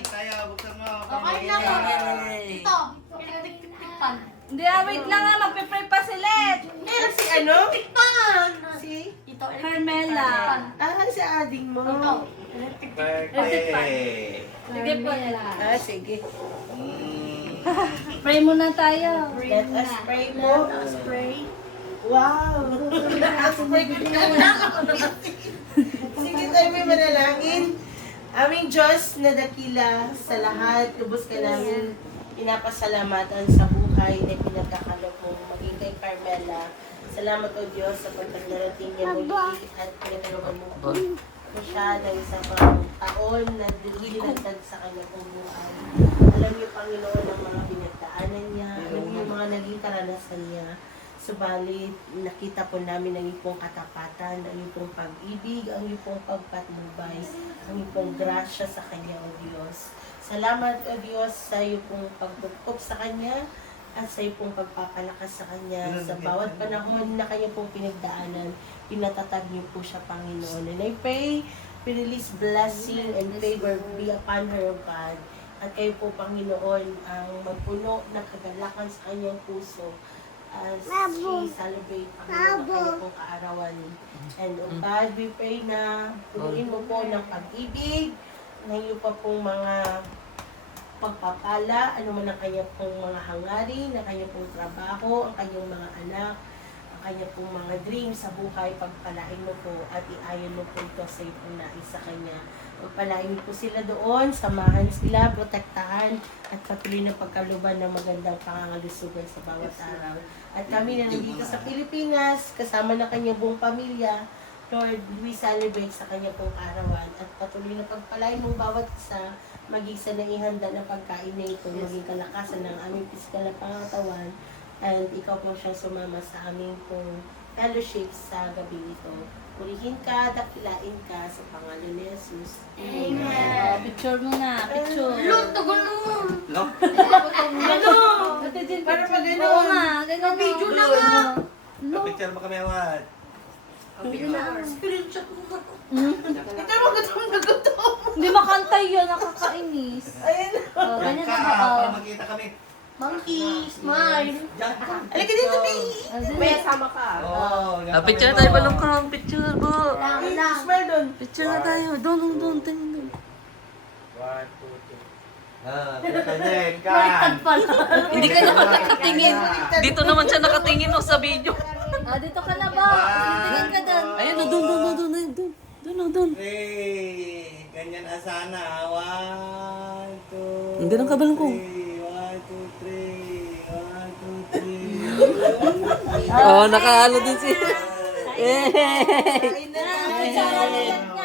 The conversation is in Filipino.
Tayo, buksan mo. Okay na po. Ito. Pinagtiktikpan. Hindi, wait lang nga. Magpipray pa sila. Meron si ano? Tikpan! Si? Ito. Carmela. Si ading mo. Ito. Birthday. Sige po nila. Sige. Pray muna tayo. Let us pray mo. Spray. Wow! Spray ka na. Sige tayo may manalangin. Aming Diyos na dakila sa lahat, lubos ka namin pinapasalamatan sa buhay na pinagkakalog mo maging kay Carmela. Salamat o Diyos sa pagkakarating niya muli at pinagkaroon mo po siya ng isang taon na dinilagdag sa kanya pong buhay. Alam niyo, Panginoon, ang mga pinagdaanan niya, alam niyo yung mga naging karanasan niya. Subalit, nakita po namin ang iyong katapatan, ang iyong pag-ibig, ang iyong pagpatnubay, ang iyong grasya sa Kanya, O Diyos. Salamat, O Diyos, sa iyong pagtupok sa Kanya at sa iyong pagpapalakas sa Kanya. Sa bawat panahon na Kanya pong pinagdaanan, pinatatag niyo po siya, Panginoon. And I pray, release blessing and favor be upon her, O God. At kayo po, Panginoon, ang magpuno ng kagalakan sa kanyang puso as she celebrate ang kanyang pong kaarawan. And O God, we pray na punuin mo po ng pag-ibig, ng iyo pa pong mga pagpapala, ano man ang kanyang pong mga hangarin, ang kanyang pong trabaho, ang kanyang mga anak, ang kanyang pong mga dreams sa buhay, pagpalain mo po at iayon mo po ito sa iyong nais sa kanya. Pagpalain po sila doon, samahan sila, protektahan, at patuloy na pagkaluban ng magandang pangangalusugan sa bawat araw. At kami na nandito sa Pilipinas, kasama ng kanyang buong pamilya, Lord, we celebrate sa kanyang pong kaarawan at patuloy na pagpalain mong bawat isa, maging sa naihanda na pagkain na ito, maging kalakasan ng aming pisikal na pangatawan, and ikaw po siyang sumama sa aming pong fellowship sa gabi ito. Purihin ka, dakilain ka sa pangalan ni Jesus. Amen. Picture muna. Picture. Tugon mo. No? Ate Jill, Para picture. mag-ano. Oo nga. Ganun. Video na nga. Picture mo kami, Awad. Screenshot mo. Ito mo gutom na gutom. Hindi makantay yun. Nakakainis. Ayan. Oh, Diyan ganyan ka, na ba? para makita kami. Monkey, smile. Diyan ka. Halika dito, Pi. May sama ka. Oo, diyan Picture kami, tayo Bo. balongkang. Picture po. Lang, lang. Smile doon. Picture na tayo. Doon. Tingin doon. 1, 2, 3. Picture din, Baliktad kan. pala. Hindi ka naman nakatingin. Dito naman siya nakatingin sa video. dito ka na ba? Tingin ka doon. Ayun, doon. Doon. 3. Ganyan asana. 1, 2. Hindi lang ka balongkong. 1, 2, 3. 1, 2, 3. Oh, nakahalo din si... Kain na. Picture na.